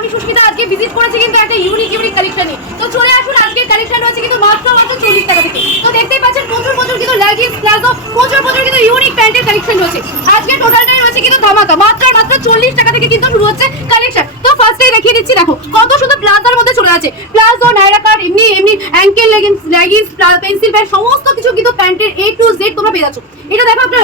আমি সুস্মিতা আজকে ভিজিট করেছি কিন্তু একটা ইউনিক কালেকশনে। তো চলে আসুন, আজকে কালেকশন রয়েছে কিন্তু মাত্র 40 টাকা থেকে। তো দেখতেই পাচ্ছেন প্রচুর কিন্তু লেগিংস প্লাজো প্রচুর কিন্তু ইউনিক প্যান্টের কালেকশন রয়েছে। আজকে টোটালটাই রয়েছে কিন্তু ধামাকা, মাত্র 40 টাকা থেকে কিন্তু শুরু হচ্ছে কালেকশন। তো ফার্স্টেই দেখিয়ে দিচ্ছি, দেখো কত সুন্দর প্লাজোর মধ্যে চলে আছে। প্লাজো, নাইরা কাট, এমনি অ্যাঙ্কেল লেগিংস পেন্সিল প্যান্ট সমস্ত কিছু কিন্তু প্যান্টের A to Z তোমরা পেয়ে যাচ্ছ। এটা দেখো একটা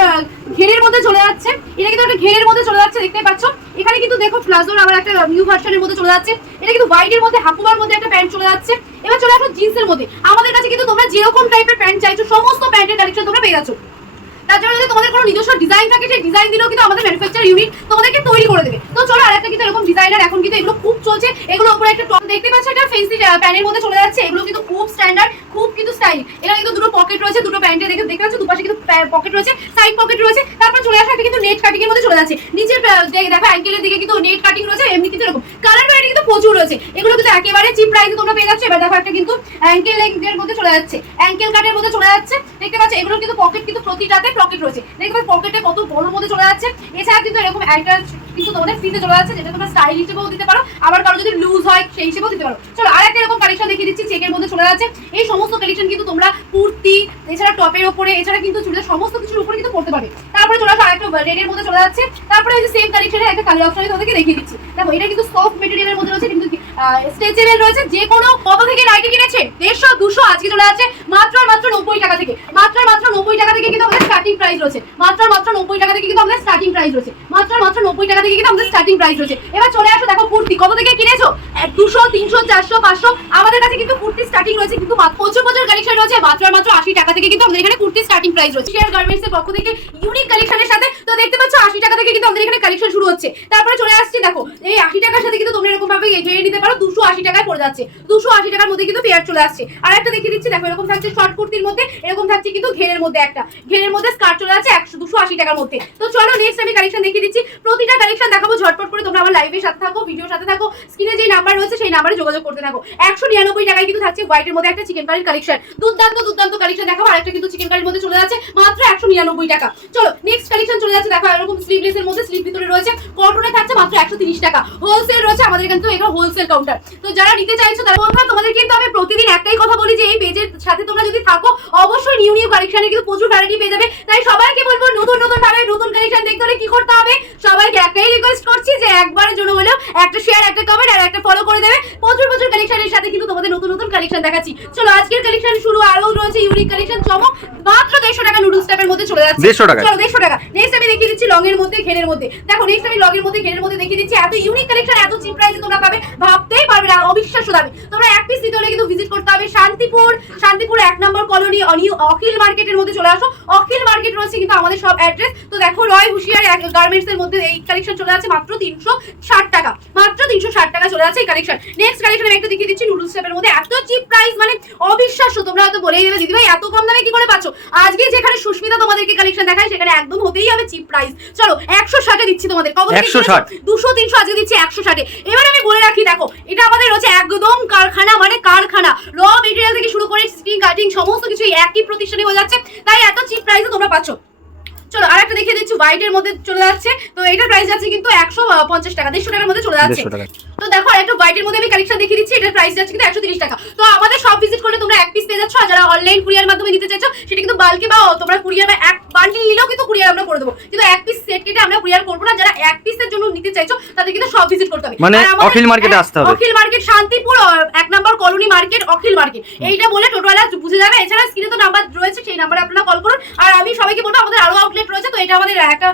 ঘেরের মধ্যে চলে যাচ্ছে, এটা কিন্তু একটা ঘেরের মধ্যে চলে যাচ্ছে, দেখতে পাচ্ছ। এখানে কিন্তু দেখো প্লাজোর আবার একটা নিউ ভার্সনের মধ্যে চলে যাচ্ছে। এটা কিন্তু হোয়াইটের মধ্যে হাকুবার মধ্যে একটা প্যান্ট চলে যাচ্ছে। এবার চলে আসো জিন্সের মধ্যে। আমাদের কাছে কিন্তু তোমরা যেরকম টাইপের প্যান্ট চাইছো সমস্ত প্যান্টের কালেকশন তোমরা পেয়ে যাচ্ছ। তার জন্য যদি তোমাদের কোনো নিজস্ব ডিজাইন থাকে, সেই ডিজাইন দিলেও কিন্তু আমাদের ম্যানুফ্যাকচার ইউনিট তোমাদেরকে তৈরি করে দেবে। তো চলো আরেকটা কিন্তু এরকম ডিজাইনার এখন কিন্তু এগুলো খুব চলছে। এগুলো উপরে একটা টপ দেখতে পাচ্ছ, এটা ফেন্সি প্যানের মধ্যে চলে যাচ্ছে। এগুলো কিন্তু খুব স্ট্যান্ডার্ড, খুব কিন্তু স্টাইল। এটা কিন্তু দুটো পকেট রয়েছে, দুটো প্যান্টে দেখতে পাচ্ছ দুপাশে কিন্তু পকেট রয়েছে, সাইড পকেট রয়েছে। তারপর চলে আসা কিন্তু নেট কাটিং এর মধ্যে চলে যাচ্ছে। নিচের দেখো অ্যাঙ্কেলের দিকে কিন্তু নেট কাটিং রয়েছে, এমনি কিন্তু এরকম কালার ভ্যারাইটি কিন্তু প্রচুর রয়েছে। এগুলো কিন্তু একেবারে চিপ প্রাইসে তোমরা পেয়ে যাচ্ছ। এবার দেখো একটা কিন্তু অ্যাঙ্কেল লেগের মধ্যে চলে যাচ্ছে, অ্যাঙ্কেল কাটের মধ্যে চলে যাচ্ছে, দেখতে পাচ্ছ। এগুলো কিন্তু পকেট কিন্তু প্রতিটাতে পকেট রয়েছে, পকেটে কত বড় মধ্যে চলে যাচ্ছে। এছাড়া কিন্তু এরকম একটা কিন্তু তোমাদের ফ্রিতে চলে যাচ্ছে, যেটা তোমরা স্টাইল হিসেবেও দিতে পারো, আবার কারো যদি লুজ হয় সেই হিসেবেও দিতে পারো। চলো আরেকটা এরকম কালেকশন দেখিয়ে দিচ্ছি, চেকের মধ্যে চলে যাচ্ছে। এই সমস্ত কালেকশন কিন্তু তোমরা কুর্তি, এছাড়া টপের উপরে, এছাড়া কিন্তু চুড়িদার সমস্ত কিছুর উপরে কিন্তু পড়তে পারবে। তারপরে চলে আসো আরেকটা রেডের মধ্যে চলে যাচ্ছে। তারপরে এই যে সেম কালেকশনের একটা কালার অপশন তোমাদেরকে দেখিয়ে দিচ্ছি। দেখো এটা কিন্তু সফট মেটেরিয়ালের মধ্যে রয়েছে, কিন্তু স্ট্রেচেবল রয়েছে। যে কোনো কত থেকে নাইটি কিনেছে 150 200, আজকে চলে যাচ্ছে মাত্র 90 টাকা থেকে। মাত্র 90 টাকা থেকে কিন্তু আমাদের স্টার্টিং প্রাইস রয়েছে। মাত্র 90 টাকা থেকে কিন্তু আমাদের স্টার্টিং প্রাইস রয়েছে। মাত্র 90 টাকা থেকে কিন্তু আমাদের স্টার্টিং প্রাইস রয়েছে। এবার চলে আসো, দেখো কুর্তি কত থেকে কিনেছো 200 300 400 500, আমাদের কাছে কিন্তু কুর্তি স্টার্টিং রয়েছে কিন্তু প্রচুর কালেকশন রয়েছে। মাত্র 80 টাকা থেকে কিন্তু আমাদের এখানে কুর্তি স্টার্টিং প্রাইস রয়েছে। শেয়ার গার্মেন্টস এর পক্ষ থেকে ইউনিক কালেকশনের সাথে। তো দেখতে পাচ্ছ 80 টাকা থেকে কিন্তু আমাদের এখানে কালেকশন শুরু হচ্ছে। তারপরে চলে আসছে, দেখো এই 80 টাকার সাথে কিন্তু তোমরা এরকম ভাবে ঘিরে নিতে পারো। 280 টাকায় পড়ে যাচ্ছে, 280 টাকার মধ্যে কিন্তু পেয়ার চলে আসছে। আর একটা দেখিয়ে দিচ্ছি, দেখো এরকম থাকছে শর্ট কুর্তির মধ্যে, এরকম থাকছে কিন্তু ঘেরের মধ্যে একটা ঘেরের মধ্যে স্কার্ট চলে যাচ্ছে 280 টাকার মধ্যে। তো চলো নেক্সট আমি কালেকশন দেখিয়ে দিচ্ছি। প্রতিটা কালেকশন দেখাবো ঝটপট করে, তোমরা আমার লাইভের সাথে থাকো, ভিডিওর সাথে থাকো। স্ক্রিনে যে নাম্বার রয়েছে সেই নাম্বারে যোগাযোগ করতে থাকো। 199 টাকায় কিন্তু থাকছে হোয়াইটের মধ্যে একটা চিকেন কারির কালেকশন। দুর্দান্ত কালেকশন দেখাবো। আরেকটা কিন্তু চিকেন কারির মধ্যে চলে যাচ্ছে মাত্র 199 টাকা। চলো নেক্সট কালেকশন চলে যাচ্ছে, দেখো এরকম স্লিভলেস এর মধ্যে স্লিভ ভিতরে রয়েছে, কটনে থাকছে মাত্র 130 টাকা। হোলসেল রয়েছে আমাদের এখানে, তো এটা হোলসেল কাউন্টার। তো যারা নিতে চাইছো তারা বন্ধুরা, তোমাদের কিন্তু আমি প্রতিদিন একটাই কথা বলি যে এই পেজের সাথে তোমরা যদি থাকো অবশ্যই নিউ কালেকশনের কিন্তু প্রচুর ভ্যারাইটি পেয়ে যাবে। তাই সবাইকে বলবো নতুন ভাবে নতুন কালেকশন দেখতে হলে কি করতে হবে, সবাইকে একটাই রিকোয়েস্ট করছি যে একবারের জন্য হলেও একটা শেয়ার, একটা কমেন্ট আর একটা ফলো করে দেবে। প্রচুর কালেকশনের সাথে কিন্তু তোমাদের নতুন কালেকশন দেখাচ্ছি। চলো আজকের কালেকশন শুরু, আরো রয়েছে ইউনিক কালেকশন চমক। মাত্র 150 টাকা নুডলস টাইপের মধ্যে চলে যাচ্ছে। 150 টাকা। চলো 150 টাকা। নেক্সট আমি দেখিয়ে দিচ্ছি লং এর মধ্যে ঘেরের মধ্যে। দেখো নেক্সট আমি লং এর মধ্যে ঘেরের মধ্যে দেখিয়ে দিচ্ছি। এত ইউনিক কালেকশন এত চিপ প্রাইসে তোমরা পাবে, ভাবতেই পারবে না, অবিশ্বাস্য দামে। তোমরা এক পিস নিতে হলে কিন্তু ভিজিট করতে হবে শান্তিপুর 1 নম্বর কলোনি অখিল মার্কেটের মধ্যে চলে আসো। অখিল মার্কেট রয়েছে কিন্তু আমাদের সব অ্যাড্রেস। তো দেখো রয় হুশিয়ার গার্মেন্টস এর মধ্যে এই কালেকশন চলে যাচ্ছে মাত্র 360 টাকা। মাত্র 360 টাকা চলে যাচ্ছে এই কালেকশন। নেক্সট কালেকশন আমি একটা দেখিয়ে দিচ্ছি নুডলস টাইপের মধ্যে। এত চিপ প্রাইস মানে অবিশ্বাস্য। তোমরা হয়তো বলেই দেবে দিদি ভাই এত কম দামে কি করে পাচ্ছ। আজকে যেখানে সুস্মিতা তোমাদেরকে কালেকশন দেখায় সেখানে একদম হতেই হবে চিপ প্রাইস। চলো 160 এ দিচ্ছি তোমাদের। কত 160 200 300 আজকে দিচ্ছি 160 এ। এবার আমি বলে রাখি, দেখো এটা আমাদের রয়েছে একদম কারখানা, মানে কারখানা। র মেটেরিয়াল থেকে শুরু করে স্টিচিং কাটিং সমস্ত কিছু একই প্রতিষ্ঠানে হয়ে যাচ্ছে, তাই এত চিপ প্রাইসে তোমরা পাচ্ছ। চলো আরেকটা দেখিয়ে দিচ্ছি, হোয়াইটের মধ্যে চলে যাচ্ছে। তো এটার প্রাইস যাচ্ছে কিন্তু 150 টাকা, 150 টাকার মধ্যে চলে যাচ্ছে। তো দেখো একটা হোয়াইটের মধ্যে আমি কালেকশন দেখিয়ে দিচ্ছি, এটার প্রাইস যাচ্ছে কিন্তু 130 টাকা। তো আমাদের সব ভিজিট করলে তোমরা এক পিস পেয়ে যাচ্ছ। আর যারা অনলাইন কুরিয়ার মাধ্যমে নিতে চাইছো সেটা কিন্তু বাল্কে বা তোমরা কুরিয়ার বা এক বান্ডিল নিলেও কিন্তু কুরিয়ার আমরা করে দেবো, কিন্তু এক পিস সেট কেটে আমরা কুরিয়ার করবো না। যারা এক পিসের জন্য নিতে চাইছো তাদের কিন্তু সব ভিজিট করতে হবে। মানে অখিল মার্কেটে আসতে হবে। অখিল মার্কেট শান্তিপুর 1 নম্বর কলোনি মার্কেট অখিল মার্কেট, এইটা বলে টোটোওয়ালা বুঝে যাবে। এছাড়া স্ক্রিনে তো নাম্বার রয়েছে, সেই নাম্বারে আপনারা কল করুন। আর আমি সবাইকে বলবো আমাদের আরো আউটলেট রয়েছে। তো এটা আমাদের একটা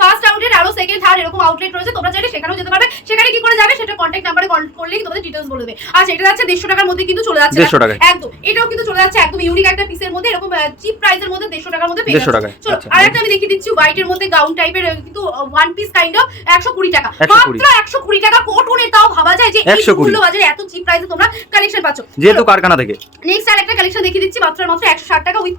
ফার্স্ট আউটলেট, আরো সেকেন্ড থার্ড এরকম আউটলেট রয়েছে। তোমরা চাইলে সেখানেও যেতে পারবে। সেখানে কি করে যাবে সেটা কন্ট্যাক্ট নাম্বারে কল করলেই তোমাদের ডিটেইলস বলে দেবে। আচ্ছা এটা যাচ্ছে 150 টাকার মধ্যে কিন্তু চলে যাচ্ছে 150 টাকা একদম। এটাও কিন্তু চলে যাচ্ছে একদম ইউনিক একটা পিসের মধ্যে, এরকম চিপ প্রাইসের মধ্যে 150 টাকার মধ্যে পেয়ে যাচ্ছে। চলো আরেকটা আমি দেখিয়ে দিচ্ছি হোয়াইটের মধ্যে গাউন টাইপের কিন্তু ওয়ান পিস কাইন্ড অফ 120 টাকা। মাত্র 120 টাকা কটনে, তাও ভাবা যায় যে এই মূল্য বাজারে এত চিপ প্রাইসে তোমরা কালেকশন পাচ্ছ যেহেতু কারখানা থেকে। নেক্সট আরেকটা কালেকশন দেখিয়ে দিচ্ছি মাত্র 160 টাকা উইথ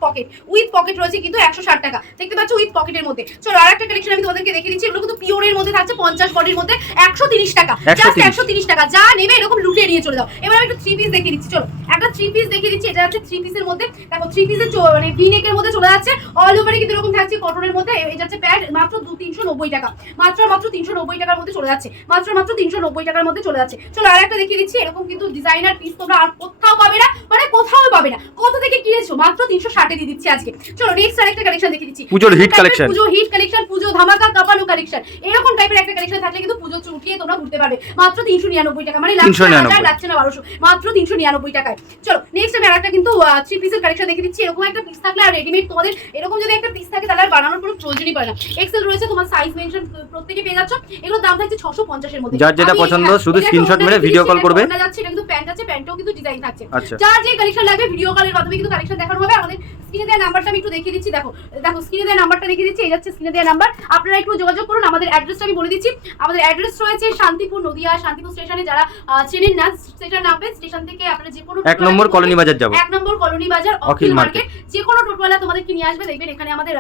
পকেট রয়েছে কিন্তু 160 টাকা, দেখতে পাচ্ছ উইথ পকেটের মধ্যে। চলো আরেকটা কালেকশন আমি তোমাদেরকে দেখিয়ে দিচ্ছি। এগুলো কিন্তু পিওরের মধ্যে থাকছে 50 বডির মধ্যে 130 টাকা, জাস্ট 130 টাকা। যা নেবে এরকম লুটে নিয়ে চলে যাও। এবার আমি একটু 3 পিস দেখিয়ে দিচ্ছি। চলো একটা 3 পিস দেখিয়ে দিচ্ছি। এটা হচ্ছে 3 পিসের মধ্যে, দেখো 3 পিসের মানে ভি নেকের মধ্যে চলে যাচ্ছে। অল ওভারে কিন্তু এরকম থাকছে কটনের মধ্যে। এই যাচ্ছে প্যাড মাত্র 390 টাকা। মাত্র 390 টাকার মধ্যে চলে যাচ্ছে। মাত্র 390 টাকার মধ্যে চলে চলে যাচ্ছে। চলো আর একটা দেখিয়ে দিচ্ছি, এরকম কিন্তু ডিজাইনার পিস তোমরা আর কোথাও পাবে না, মানে কোথাও পাবে না। কত থেকে কিনেছো? মাত্র 360 দিয়ে দিচ্ছি আজকে। চলো নেক্সট আরেকটা কালেকশন দেখিয়ে দিচ্ছি, পুজোর হিট কালেকশন, পুজো হিট কালেকশন, পুজো ধামাকা কাপানো কালেকশন। এরকম টাইপের একটা কালেকশন থাকলে কিন্তু পুজো চুটিয়ে তোমরা ঘুরতে পারবে মাত্র 399 টাকা, মানে লাগছে না 1200, মাত্র 399 টাকায়। চলো নেক্সট আমি আরেকটা কিন্তু 3 পিসের কালেকশন দেখিয়ে দিচ্ছি। এরকম একটা পিস থাকলে আর রেডিমেড তোমাদের এরকম যদি একটা পিস থাকে তাহলে আর বানানোর কোনো প্রয়োজনই পড়ে না। এক্সেল রয়েছে, তোমার সাইজ মেনশন প্রত্যেকে পেয়ে যাচ্ছ। এগুলোর দাম থাকছে 650 এর মধ্যে। যার যেটা পছন্দ শুধু স্ক্রিনশট মেরে ভিডিও কল করবে। এটা যাচ্ছে, এটা কিন্তু প্যান্ট আছে, প্যান্টও কিন্তু ডিজাইন থাকছে। আচ্ছা, যার যে কালেকশন লাগবে ভিডিও কলের মাধ্যমে কিন্তু কালেকশন দেখানো হবে। আমাদের স্ক্রিনে দেওয়া নাম্বারটা আমি একটু দেখিয়ে দিচ্ছি, দেখো দেখো স্ক্রিনে দেওয়া নাম্বারটা দেখিয়ে দিচ্ছি, এই যাচ্ছে স্ক্রিনে দেওয়া নাম্বার। আপনারা একটু যোগাযোগ করুন। আমাদের অ্যাড্রেসটা আমি বলে দিচ্ছি, আমাদের অ্যাড্রেস রয়েছে শান্তিপুর নদিয়া, শান্তিপুর স্টেশনে। যারা চেনেন না স্টেশন নামবে, স্টেশন থেকে আপনারা যে কোনো 1 নম্বর কলোনি বাজার যাব, 1 নম্বর কলোনি বাজার অখিল মার্কেট, যে কোনো টোটোওয়ালা তোমাদেরকে নিয়ে আসবে। দেখবেন এখানে আমাদের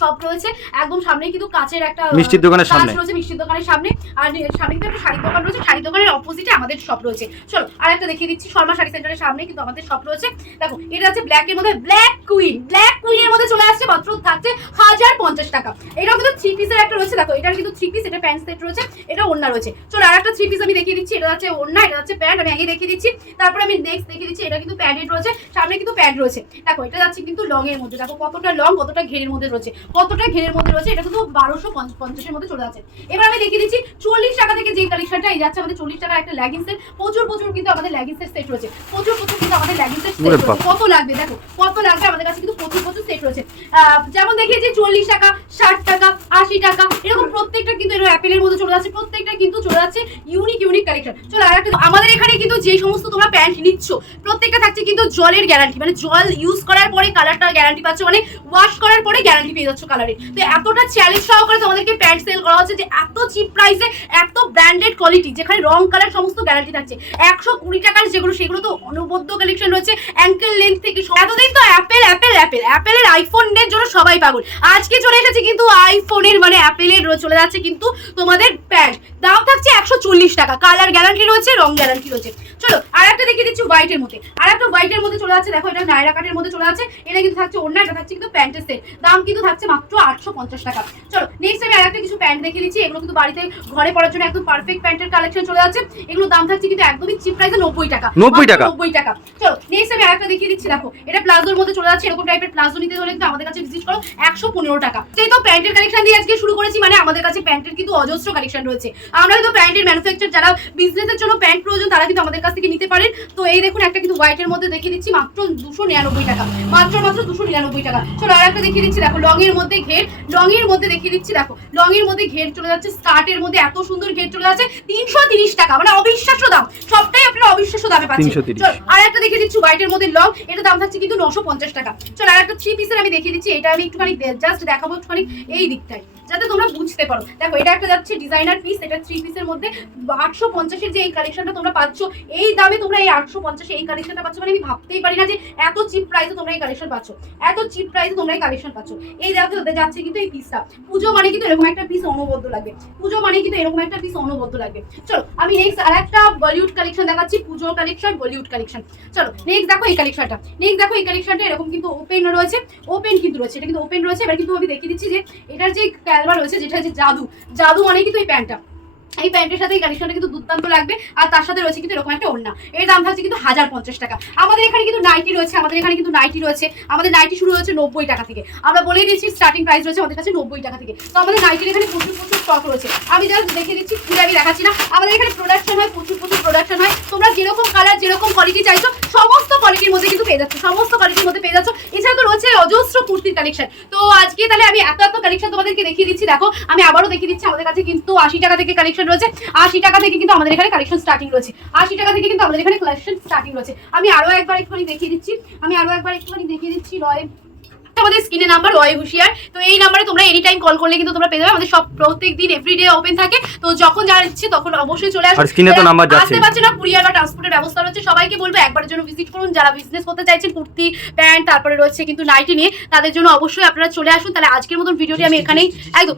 শপ রয়েছে, একদম সামনে কিন্তু কাচের একটা মিষ্টির দোকানের সামনে রয়েছে, মিষ্টির দোকানের সামনে। আর সামনে কিন্তু একটা শাড়ির দোকান রয়েছে, শাড়ির দোকানের অপোজিটে আমাদের শপ রয়েছে। চলো আর একটা দেখিয়ে দিচ্ছি, শর্মা শাড়ি সেন্টারের সামনে কিন্তু আমাদের শপ রয়েছে। দেখো এটা আছে ব্ল্যাক এর মধ্যে, ব্ল্যাক কুইনের মধ্যে চলে আসছে, মাত্র থাকছে 1050 টাকা। এটাও কিন্তু 3 পিসের একটা রয়েছে, দেখো এটার কিন্তু 3 পিস, এটা প্যান্ট সেট রয়েছে, এটা ওড়না রয়েছে। চলো আর একটা 3 পিস আমি দেখিয়ে দিচ্ছি, এটা হচ্ছে ওড়না, এটা হচ্ছে প্যান্ট, আমি আগে দেখিয়ে দিচ্ছি। তারপরে আমি নেক্সট দেখিয়ে দিচ্ছি, এটা কিন্তু প্যান্টের রয়েছে, সামনে কিন্তু প্যান্ট রয়েছে। দেখো এটা যাচ্ছে কিন্তু লং এর মধ্যে, দেখো কতটা লং, কতটা ঘেরের মধ্যে রয়েছে, কতটা ঘেরের মধ্যে রয়েছে। এটা কিন্তু 1250 এর মধ্যে চলে যাচ্ছে। এবার আমি দেখিয়ে দিচ্ছি 40 টাকা থেকে যে কালেকশনটা এই যাচ্ছে, আমাদের 40 টাকা একটা লেগিংসের, প্রচুর কিন্তু আমাদের লেগিংসের সেট রয়েছে, প্রচুর কিন্তু আমাদের লেগিংসের সেট রয়েছে। কত লাগবে দেখো, কত লাগবে, আমাদের কাছে কিন্তু প্রচুর সেট রয়েছে। যেমন দেখিয়েছি 40 টাকা, 60 টাকা, 80 টাকা, এরকম প্রত্যেকটা কিন্তু এর অ্যাপেলের মধ্যে চলে যাচ্ছে, প্রত্যেকটা কিন্তু চলে যাচ্ছে ইউনিক কালেকশন। চলো আর একটা, আমাদের এখানে কিন্তু যে সমস্ত তোমরা প্যান্ট নিচ্ছ প্রত্যেকটা থাকছে কিন্তু জলের গ্যারান্টি, মানে জল ইউজ করার পরে কালারটা গ্যারান্টি পাচ্ছ, মানে ওয়াশ করার পরে গ্যারান্টি পেয়ে যাচ্ছ কালারের। তো এতটা চ্যালেঞ্জ সহকারে তোমাদেরকে প্যান্ট সেল করা হচ্ছে যে এত চিপ প্রাইসে এত ব্র্যান্ডেড কোয়ালিটি, যেখানে রং কালার সমস্ত গ্যারান্টি থাকছে। 120 টাকার যেগুলো সেগুলো তো অনবদ্য কালেকশন রয়েছে, অ্যাঙ্কেল লেন্থ থেকে। এতদিন তো অ্যাপেলের আইফোনের জন্য সবাই পাগল, আজকে চলে এসেছে কিন্তু আইফোনের, মানে অ্যাপেলের চলে যাচ্ছে কিন্তু তোমাদের প্যান্ট। দাম থাকছে 140 টাকা, কালার গ্যারান্টি রয়েছে, রং গ্যারান্টি রয়েছে। চলো আর একটা দেখিয়ে দিচ্ছি হোয়াইটের মধ্যে, আর একটা হোয়াইটের মধ্যে চলে যাচ্ছে। দেখো এটা নায়রা কাটের মধ্যে চলে যাচ্ছে, এটা কিন্তু থাকছে ওড়না, এটা থাকছে কিন্তু প্যান্টের সেট, দাম কিন্তু থাকছে মাত্র 850 টাকা। চলো নেক্সট আমি আরেকটা কিছু প্যান্ট দেখিয়ে দিচ্ছি, এগুলো কিন্তু বাড়িতে ঘরে পরার জন্য একদম পারফেক্ট প্যান্টের কালেকশন চলে যাচ্ছে। এগুলো দাম থাকছে কিন্তু একদমই চিপ প্রাইসে 90 টাকা। চলো নেক্সট আমি আরেকটা দেখিয়ে দিচ্ছি, দেখো এটা প্লাজোর মধ্যে চলে যাচ্ছে। এরকম টাইপের প্লাজো নিতে হলে কিন্তু আমাদের কাছে ভিজিট করো, 115 টাকা। সেই তো প্যান্টের কালেকশন দিয়ে আজকে শুরু করেছি, মানে আমাদের কাছে প্যান্টের কিন্তু অজস্র কালেকশন রয়েছে। আমরা কিন্তু প্যান্টের ম্যানুফ্যাকচার, যারা বিজনেসের জন্য প্যান্ট প্রয়োজন তারা কিন্তু আমাদের কাছ থেকে নিতে পারেন। তো এই দেখুন একটা কিন্তু হোয়াইটের মধ্যে দেখিয়ে দিচ্ছি, মাত্র 299 টাকা, মাত্র 299 টাকা। চলো আর একটা দেখিয়ে দিচ্ছি, দেখো লং এর মধ্যে ঘের, লং এর মধ্যে দেখিয়ে দিচ্ছি, দেখো লং এর মধ্যে ঘের চলে যাচ্ছে, স্কার্টের মধ্যে এত সুন্দর ঘের চলে যাচ্ছে, 330 টাকা, মানে অবিশ্বাস্য দাম, সবটাই আপনারা অবিশ্বাস্য দামে পাচ্ছেন। চলো আর একটা দেখিয়ে দিচ্ছি হোয়াইটের মধ্যে লং, এটা দাম থাকছে কিন্তু 950 টাকা। চলো আর একটা 3 পিসের আমি দেখিয়ে দিচ্ছি, এটা আমি একটুখানি জাস্ট দেখাবো একটুখানি এই দিকটাই, যাতে তোমরা বুঝতে পারো। দেখো এটা একটা যাচ্ছে ডিজাইনার পিস, এটা 3 পিসের মধ্যে 850 এর যে এই কালেকশনটা তোমরা পাচ্ছ, এই দামে তোমরা এই 850 এই কালেকশনটা পাচ্ছ, মানে আমি ভাবতেই পারি না যে এত চিপ প্রাইসে তোমরা এই কালেকশন পাচ্ছ, এত চিপ প্রাইসে তোমরা এই কালেকশন পাচ্ছ। এই দেখো যাচ্ছে কিন্তু এই পিসটা, পুজো মানে কিন্তু এরকম একটা পিস অনবদ্য লাগবে, পুজো মানে কিন্তু এরকম একটা পিস অনবদ্য লাগবে। চলো আমি নেক্সট আরেকটা বলিউড কালেকশন দেখাচ্ছি, পুজোর কালেকশন, বলিউড কালেকশন। চলো নেক্সট দেখো এই কালেকশনটা, এরকম কিন্তু ওপেন রয়েছে, ওপেন কিন্তু রয়েছে, এটা কিন্তু ওপেন রয়েছে। এবার কিন্তু আমি দেখিয়ে দিচ্ছি যে এটার যে ক্যালভা রয়েছে, যেটা হচ্ছে জাদু মানে কিন্তু এই প্যান্টটা, এই প্যান্টের সাথে এই কালেকশনটা কিন্তু দুর্দান্ত লাগবে। আর তার সাথে রয়েছে কিন্তু এরকম একটা ওড়না, এর দাম থাকছে কিন্তু 1050 টাকা। আমাদের এখানে কিন্তু নাইটি রয়েছে, আমাদের নাইটি শুরু হচ্ছে 90 টাকা থেকে। আমরা বলেই দিচ্ছি স্টার্টিং প্রাইস রয়েছে আমাদের কাছে 90 টাকা থেকে। তো আমাদের নাইটির এখানে প্রচুর স্টক রয়েছে, আমি জাস্ট দেখিয়ে দিচ্ছি, খুলে আমি দেখাচ্ছি না। আমাদের এখানে প্রোডাকশন হয়, প্রচুর প্রোডাকশন হয়। তোমরা যেরকম কালার, যেরকম কোয়ালিটি চাইছো সমস্ত কোয়ালিটির মধ্যে কিন্তু পেয়ে যাচ্ছ, এছাড়া তো রয়েছে অজস্র কুর্তির কালেকশন। তো আজকে তাহলে আমি এত কালেকশন তোমাদেরকে দেখিয়ে দিচ্ছি। দেখো আমি আবারও দেখিয়ে দিচ্ছি, আমাদের কাছে কিন্তু 80 টাকা থেকে কালেকশন রয়েছে, 80 টাকা থেকে কিন্তু আমাদের এখানে কালেকশন স্টার্টিং রয়েছে, 80 টাকা থেকে কিন্তু আমাদের এখানে কালেকশন স্টার্টিং রয়েছে। আমি আরো একবার একটুখানি দেখিয়ে দিচ্ছি, রয় আমাদের স্ক্রিনে নাম্বার রয় হুশিয়ার। তো এই নাম্বারে তোমরা এনি টাইম কল করলে কিন্তু তোমরা পেয়ে যাবে, আমাদের সব প্রত্যেকদিন এভরিডে ওপেন থাকে। তো যখন যারা ইচ্ছে তখন অবশ্যই চলে আসবে। স্ক্রিনে তো নাম্বার যাচ্ছে, আসতে পারছে না, কুরিয়ার বা ট্রান্সপোর্টের ব্যবস্থা রয়েছে। সবাইকে বলবো একবারের জন্য ভিজিট করুন, যারা বিজনেস করতে চাইছেন কুর্তি প্যান্ট, তারপরে রয়েছে কিন্তু নাইটি নিয়ে, তাদের জন্য অবশ্যই আপনারা চলে আসুন। তাহলে আজকের মতন ভিডিওটি আমি এখানেই একদম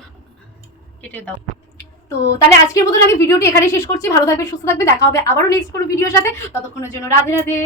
কেটে দাও। তো তাহলে আজকের মতন আমি ভিডিওটি এখানেই শেষ করছি। ভালো থাকবে, সুস্থ থাকবে, দেখা হবে আবারও নেক্সট কোনো ভিডিওর সাথে। ততক্ষণের জন্য রাধে রাধে।